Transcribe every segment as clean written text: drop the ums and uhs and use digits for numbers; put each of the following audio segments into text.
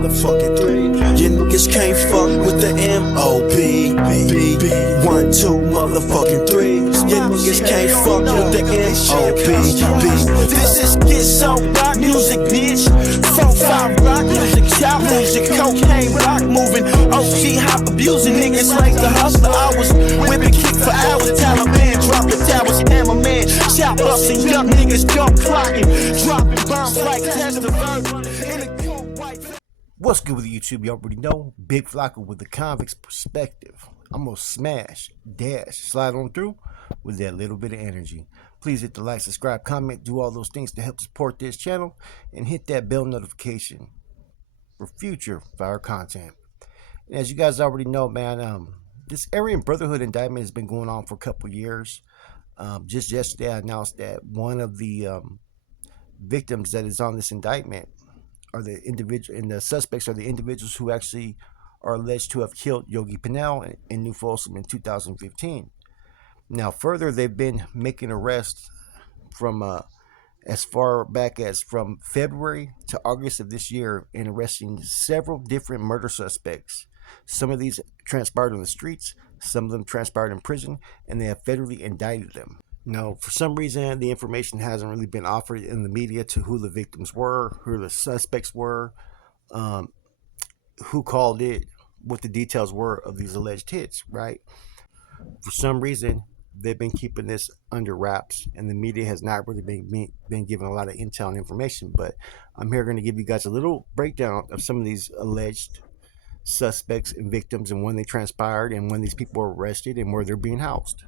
motherfucking 3. You niggas can't fuck with the M.O.B. 1, 2, motherfucking 3. You niggas can't fuck with the M.O.B. This is get so rock music, bitch. 4-5 rock music, child music, cocaine rock moving, OG hop abusing niggas like the hustler. I was whipping kick for hours, Taliban dropping towers, hammerman, chop ups and young niggas jump clocking, dropping bombs like test the verb in a cold white. What's good with YouTube? You already know, Big Flocka with the convict's perspective. I'm gonna smash, dash, slide on through with that little bit of energy. Please hit the like, subscribe, comment, do all those things to help support this channel, and hit that bell notification for future fire content. And as you guys already know, man, this Aryan Brotherhood indictment has been going on for a couple years. Just yesterday, I announced that one of the victims that is on this indictment are the individual, and the suspects are the individuals who actually are alleged to have killed Yogi Pinnell in New Folsom in 2015. Now, further, they've been making arrests from as far back as from February to August of this year, and arresting several different murder suspects. Some of these transpired on the streets, some of them transpired in prison, and they have federally indicted them. Now, for some reason, the information hasn't really been offered in the media to who the victims were, who the suspects were, who called it, what the details were of these alleged hits, right? For some reason, they've been keeping this under wraps, and the media has not really been given a lot of intel and information. But I'm here going to give you guys a little breakdown of some of these alleged suspects and victims, and when they transpired, and when these people were arrested, and where they're being housed.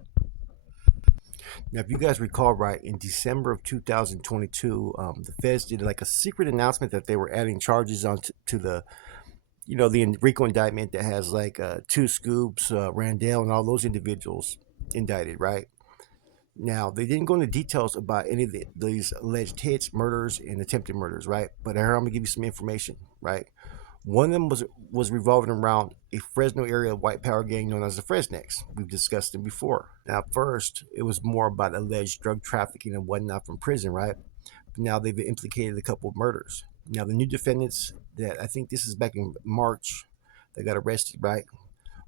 Now, if you guys recall, right, in December of 2022, the feds did like a secret announcement that they were adding charges on to the, you know, the RICO indictment that has like 2 Scoops, Randall, and all those individuals indicted, right? Now, they didn't go into details about any of these alleged hits, murders, and attempted murders, right? But here I'm gonna give you some information, right? One of them was revolving around a Fresno area white power gang known as the Fresnex. We've discussed them before. Now, first, it was more about alleged drug trafficking and whatnot from prison, right? But now they've implicated a couple of murders. Now, the new defendants that I think this is back in March that got arrested, right,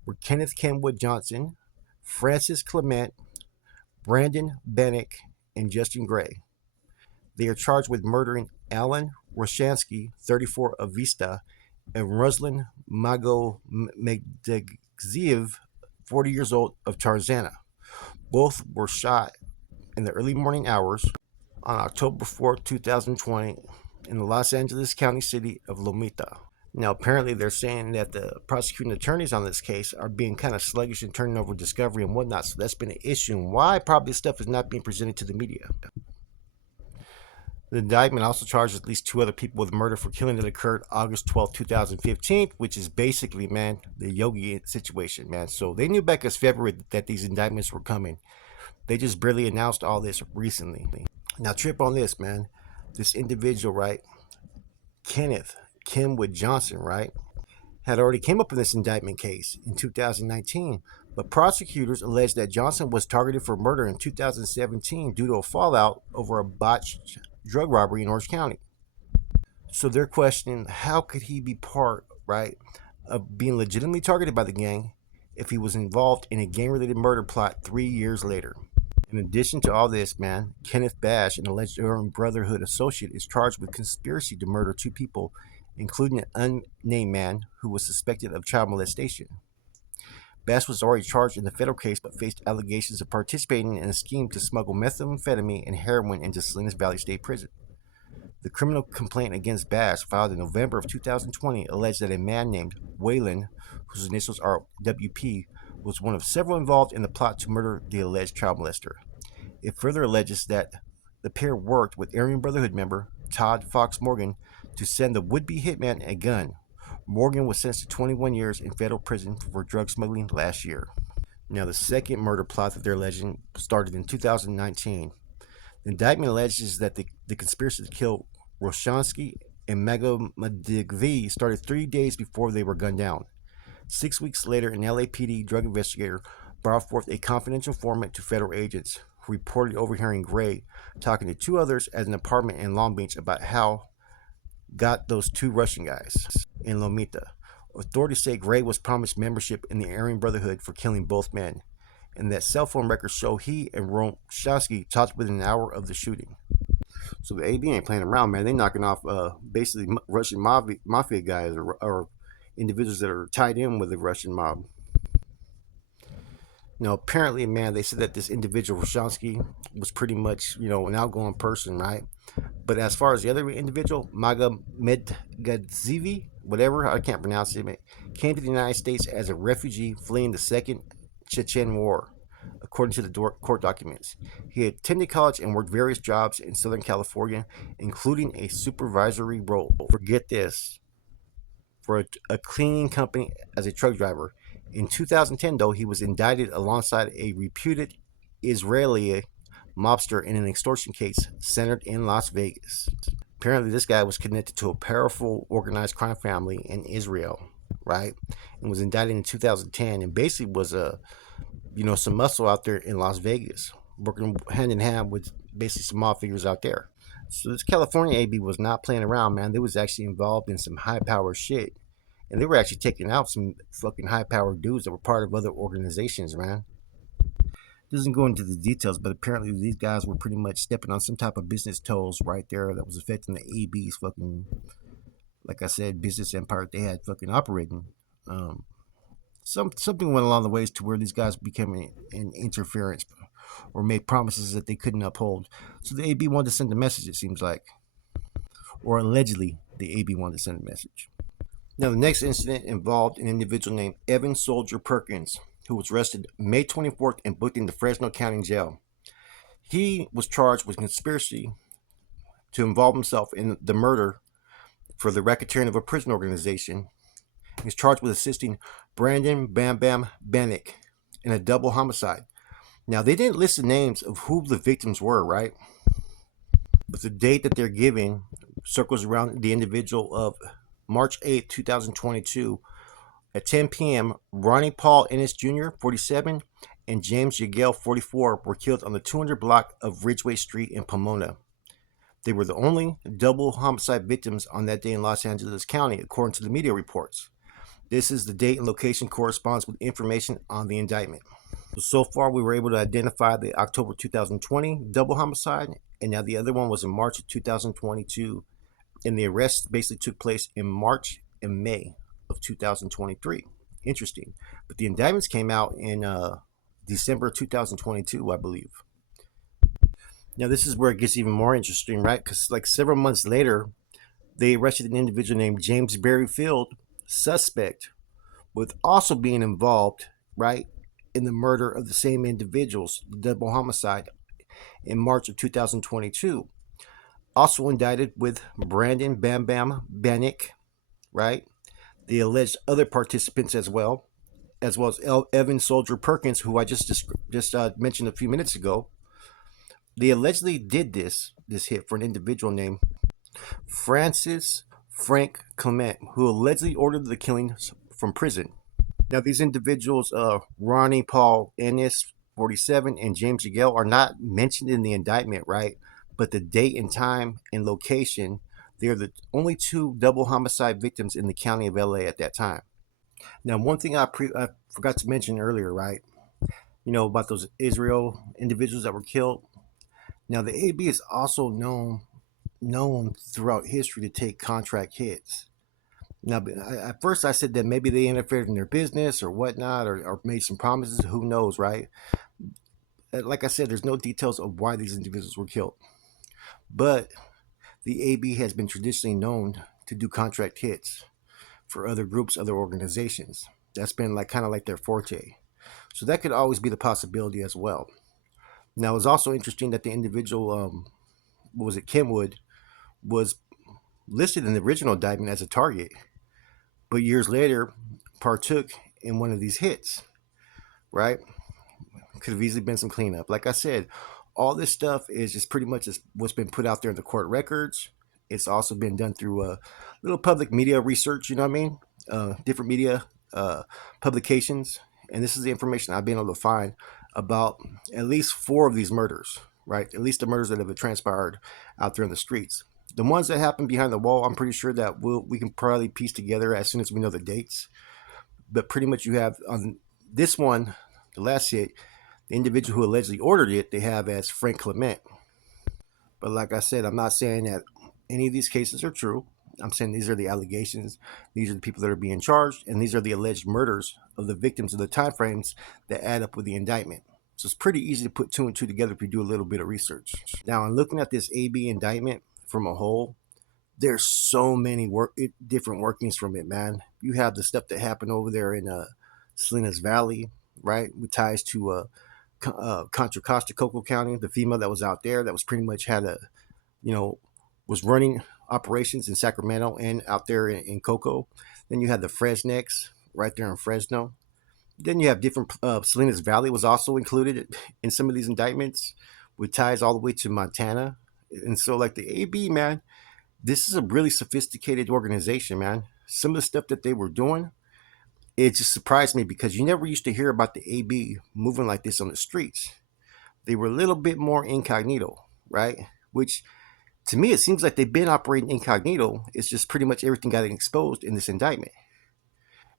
were Kenneth Kenwood Johnson, Francis Clement, Brandon Bannock, and Justin Gray. They are charged with murdering Alan Roshansky, 34 of Vista, and Ruslan Magdegziev, 40 years old, of Tarzana. Both were shot in the early morning hours on October 4, 2020 in the Los Angeles County city of Lomita. Now, apparently they're saying that the prosecuting attorneys on this case are being kind of sluggish in turning over discovery and whatnot, so that's been an issue, and why probably this stuff is not being presented to the media. The indictment also charged at least 2 other people with murder for killing that occurred August 12, 2015, which is basically, man, the Yogi situation, man. So they knew back as February that these indictments were coming. They just barely announced all this recently. Now, trip on this, man. This individual, right, Kenneth Kenwood Johnson, right, had already came up in this indictment case in 2019, but prosecutors alleged that Johnson was targeted for murder in 2017 due to a fallout over a botched drug robbery in Orange County. So they're questioning, how could he be part, right, of being legitimately targeted by the gang if he was involved in a gang-related murder plot 3 years later. In addition to all this, man, Kenneth Bash, an alleged Aryan Brotherhood associate, is charged with conspiracy to murder 2 people, including an unnamed man who was suspected of child molestation. Bass was already charged in the federal case, but faced allegations of participating in a scheme to smuggle methamphetamine and heroin into Salinas Valley State Prison. The criminal complaint against Bass, filed in November of 2020, alleged that a man named Waylon, whose initials are WP, was one of several involved in the plot to murder the alleged child molester. It further alleges that the pair worked with Aryan Brotherhood member Todd Fox Morgan to send the would-be hitman a gun. Morgan was sentenced to 21 years in federal prison for drug smuggling last year. Now, the second murder plot that they're alleging started in 2019. The indictment alleges that the conspiracy to kill Roshansky and Magdegziev started 3 days before they were gunned down. 6 weeks later, an LAPD drug investigator brought forth a confidential informant to federal agents who reported overhearing Gray talking to 2 others at an apartment in Long Beach about how got those 2 Russian guys. in Lomita. Authorities say Gray was promised membership in the Aryan Brotherhood for killing both men, and that cell phone records show he and Romshansky talked within an hour of the shooting. So the AB ain't playing around, man. They knocking off basically Russian mafia guys or individuals that are tied in with the Russian mob. Apparently, man, they said that this individual Roshansky was pretty much, an outgoing person, right? But as far as the other individual, Maga Medgadzivi, whatever, I can't pronounce it, came to the United States as a refugee fleeing the Second Chechen War, according to the court documents. He attended college and worked various jobs in Southern California, including a supervisory role. Forget this, for a cleaning company as a truck driver. In 2010, though, he was indicted alongside a reputed Israeli mobster in an extortion case centered in Las Vegas. Apparently, this guy was connected to a powerful organized crime family in Israel, right? And was indicted in 2010 and basically was some muscle out there in Las Vegas, working hand in hand with basically some mob figures out there. So this California AB was not playing around, man. They was actually involved in some high power shit. And they were actually taking out some fucking high powered dudes that were part of other organizations, man. Doesn't go into the details, but apparently these guys were pretty much stepping on some type of business toes right there that was affecting the AB's fucking, like I said, business empire they had fucking operating. Something went along the ways to where these guys became an interference or made promises that they couldn't uphold. So the AB wanted to send a message, it seems like. Or allegedly, the AB wanted to send a message. Now, the next incident involved an individual named Evan Soldier Perkins, who was arrested May 24th and booked into Fresno County Jail. He was charged with conspiracy to involve himself in the murder for the racketeering of a prison organization. He's charged with assisting Brandon Bam Bam Bannock in a double homicide. Now, they didn't list the names of who the victims were, right? But the date that they're giving circles around the individual of March 8th, 2022. At 10 p.m., Ronnie Paul Ennis Jr., 47, and James Yagel, 44, were killed on the 200 block of Ridgeway Street in Pomona. They were the only double homicide victims on that day in Los Angeles County, according to the media reports. This is the date and location corresponds with information on the indictment. So far, we were able to identify the October 2020 double homicide, and now the other one was in March of 2022. And the arrest basically took place in March and May of 2023. Interesting. But the indictments came out in December 2022, I believe. Now, this is where it gets even more interesting, right? Because, like, several months later, they arrested an individual named James Berryfield, suspect, with also being involved, right, in the murder of the same individuals, the double homicide, in March of 2022. Also indicted with Brandon Bam Bam Bannock, right? The alleged other participants as well as Evan Soldier Perkins, who I just mentioned a few minutes ago. They allegedly did this hit for an individual named Francis Frank Clement, who allegedly ordered the killings from prison. Now, these individuals, Ronnie Paul Ennis, 47, and James Yagel, are not mentioned in the indictment, right? But the date and time and location, they're the only two double homicide victims in the county of LA at that time. Now, one thing I forgot to mention earlier, right? About those Israel individuals that were killed. Now, the AB is also known throughout history to take contract hits. Now, at first I said that maybe they interfered in their business or whatnot, or made some promises. Who knows, right? Like I said, there's no details of why these individuals were killed. But the AB has been traditionally known to do contract hits for other groups, other organizations. That's been kind of like their forte. So that could always be the possibility as well. Now, it's also interesting that the individual, Kenwood, was listed in the original indictment as a target, but years later partook in one of these hits, right? Could have easily been some cleanup. Like I said, all this stuff is just pretty much just what's been put out there in the court records. It's also been done through a little public media research, you know what I mean? Different media publications. And this is the information I've been able to find about at least 4 of these murders, right? At least the murders that have transpired out there in the streets. The ones that happened behind the wall, I'm pretty sure that we can probably piece together as soon as we know the dates. But pretty much you have on this one, the last hit, the individual who allegedly ordered it, they have as Frank Clement. But like I said, I'm not saying that any of these cases are true. I'm saying these are the allegations, these are the people that are being charged, and these are the alleged murders of the victims of the time frames that add up with the indictment. So it's pretty easy to put two and two together if you do a little bit of research. Now, in looking at this AB indictment from a whole, there's so many different workings from it, man. You have the stuff that happened over there in Salinas Valley, right, with ties to Contra Costa Coco County, the female that was out there that was pretty much had a, you know, was running operations in Sacramento and out there in Coco. Then you had the Fresnex right there in Fresno. Then you have different, Salinas Valley was also included in some of these indictments with ties all the way to Montana. And so, like the AB, man, this is a really sophisticated organization, man. Some of the stuff that they were doing, it just surprised me because you never used to hear about the AB moving like this on the streets. They were a little bit more incognito, right? Which to me, it seems like they've been operating incognito. It's just pretty much everything got exposed in this indictment.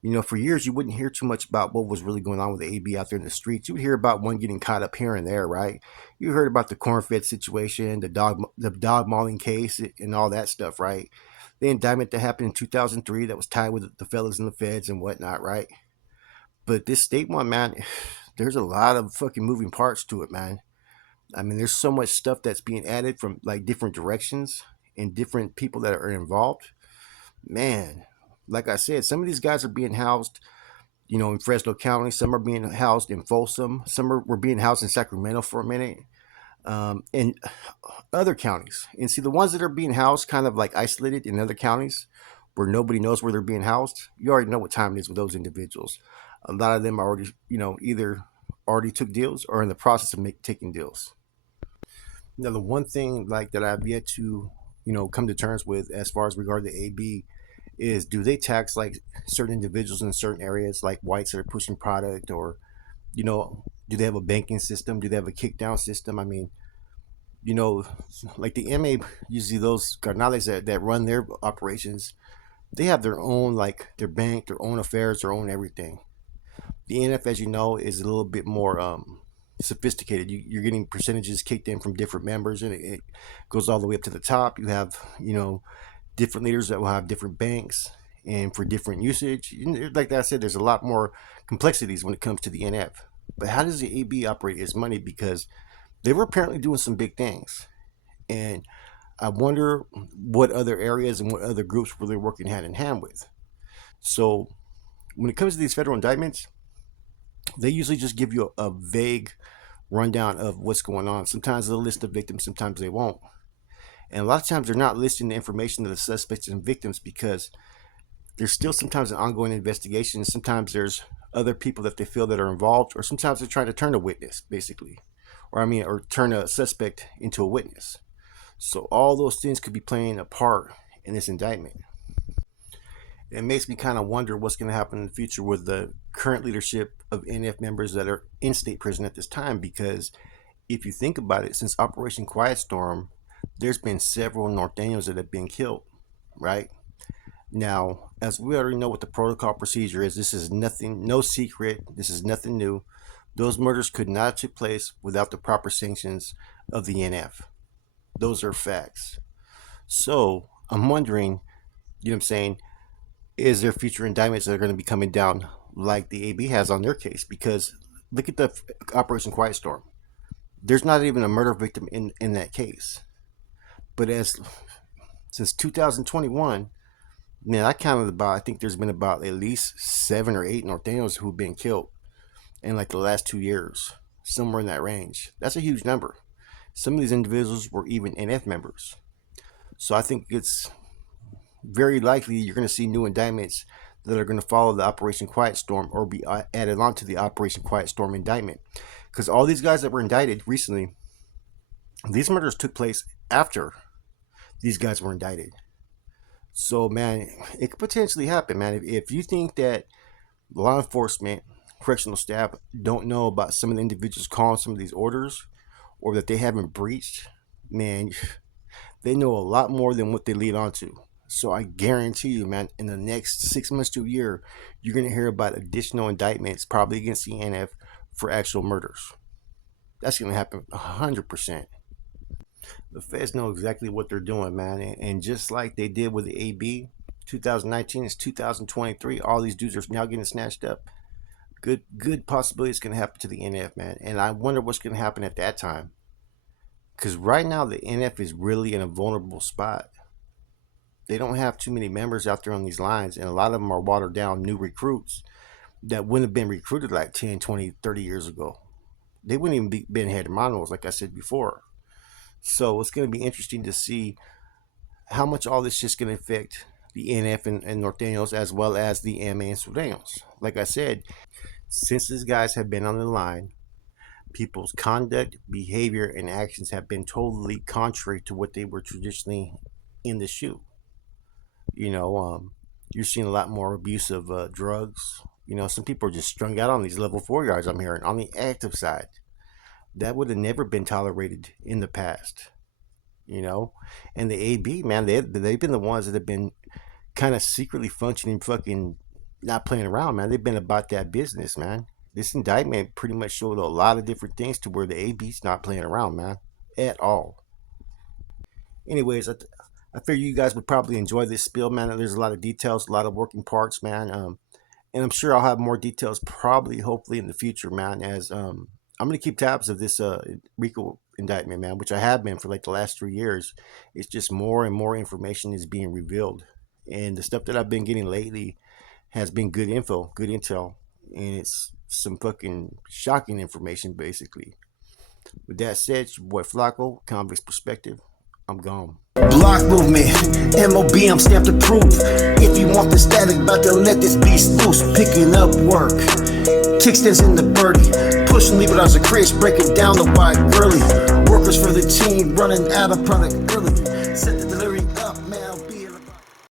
You know, for years, you wouldn't hear too much about what was really going on with the AB out there in the streets. You would hear about one getting caught up here and there, right? You heard about the corn-fed situation, the dog mauling case, and all that stuff, right? The indictment that happened in 2003 that was tied with the fellas in the feds and whatnot, right? But this state one, man, there's a lot of fucking moving parts to it, man. I mean, there's so much stuff that's being added from like different directions and different people that are involved. Man, like I said, some of these guys are being housed, you know, in Fresno County. Some are being housed in Folsom. Were being housed in Sacramento for a minute, and other counties. And see, the ones that are being housed kind of like isolated in other counties where nobody knows where they're being housed, you already know what time it is with those individuals. A lot of them are already, you know, either already took deals or in the process of taking deals. Now, the one thing like that I've yet to, you know, come to terms with as far as regard to AB is, do they tax like certain individuals in certain areas, like whites that are pushing product, or, you know, do they have a banking system? Do they have a kick down system? I mean, you know, like the MA, usually those carnales that run their operations, they have their own, like their bank, their own affairs, their own everything. The NF, as you know, is a little bit more sophisticated. You're getting percentages kicked in from different members, and it goes all the way up to the top. You have, you know, different leaders that will have different banks and for different usage. Like I said, there's a lot more complexities when it comes to the NF. But how does the AB operate its money? Because they were apparently doing some big things. And I wonder what other areas and what other groups were they working hand in hand with. So when it comes to these federal indictments, they usually just give you a vague rundown of what's going on. Sometimes they'll list the victims, sometimes they won't. And a lot of times they're not listing the information of the suspects and victims because there's still sometimes an ongoing investigation. Sometimes there's other people that they feel that are involved, or sometimes they're trying to turn a witness, basically. Or turn a suspect into a witness. So all those things could be playing a part in this indictment. It makes me kind of wonder what's going to happen in the future with the current leadership of NF members that are in state prison at this time, because if you think about it, since Operation Quiet Storm, there's been several Norteños that have been killed, right? Now, as we already know what the protocol procedure is, this is nothing, no secret, this is nothing new. Those murders could not have took place without the proper sanctions of the NF. Those are facts. So, I'm wondering, you know what I'm saying, is there future indictments that are going to be coming down like the AB has on their case? Because look at the Operation Quiet Storm. There's not even a murder victim in that case. But since 2021, man, I counted about, I think there's been about at least 7 or 8 Norteños who've been killed in like the last 2 years, somewhere in that range. That's a huge number. Some of these individuals were even NF members. So I think it's very likely you're going to see new indictments that are going to follow the Operation Quiet Storm or be added on to the Operation Quiet Storm indictment. Because all these guys that were indicted recently, these murders took place after these guys were indicted. So, man, it could potentially happen, man. If you think that law enforcement, correctional staff don't know about some of the individuals calling some of these orders, or that they haven't breached, man, They know a lot more than what they lead on to. So I guarantee you, man, in the next 6 months to a year, you're going to hear about additional indictments, probably against the NF, for actual murders. That's going to happen 100%. The feds know exactly what they're doing, man. And just like they did with the AB, 2019 is 2023. All these dudes are now getting snatched up. Good possibility it's going to happen to the NF, man. And I wonder what's going to happen at that time. Because right now, the NF is really in a vulnerable spot. They don't have too many members out there on these lines, and a lot of them are watered down new recruits that wouldn't have been recruited like 10, 20, 30 years ago. They wouldn't even been hermanos, like I said before. So it's going to be interesting to see how much all this shit's going to affect the NF and Norteños, as well as the MA and Sureños. Like I said, since these guys have been on the line, people's conduct, behavior, and actions have been totally contrary to what they were traditionally in the shoe. You're seeing a lot more abuse of drugs. Some people are just strung out on these level 4 guys, I'm hearing, on the active side. That would have never been tolerated in the past. And the AB, man, they've been the ones that have been kind of secretly functioning, fucking not playing around, man. They've been about that business, man. This indictment pretty much showed a lot of different things to where the AB's not playing around, man, at all. Anyways, I figure you guys would probably enjoy this spiel, man. There's a lot of details, a lot of working parts, man. And I'm sure I'll have more details probably, hopefully, in the future, man, as I'm going to keep tabs of this RICO indictment, man, which I have been for like the last 3 years. It's just more and more information is being revealed. And the stuff that I've been getting lately has been good info, good intel. And it's some fucking shocking information, basically. With that said, it's your boy Flacco, Convict's Perspective. I'm gone. Block movement, MOB, I'm stamped approved. If you want the static, about to let this beast loose. Picking up work, kickstands in the birdie. Pushing me without a Chris, breaking down the wide girly. Workers for the team, running out of product early. Set the delivery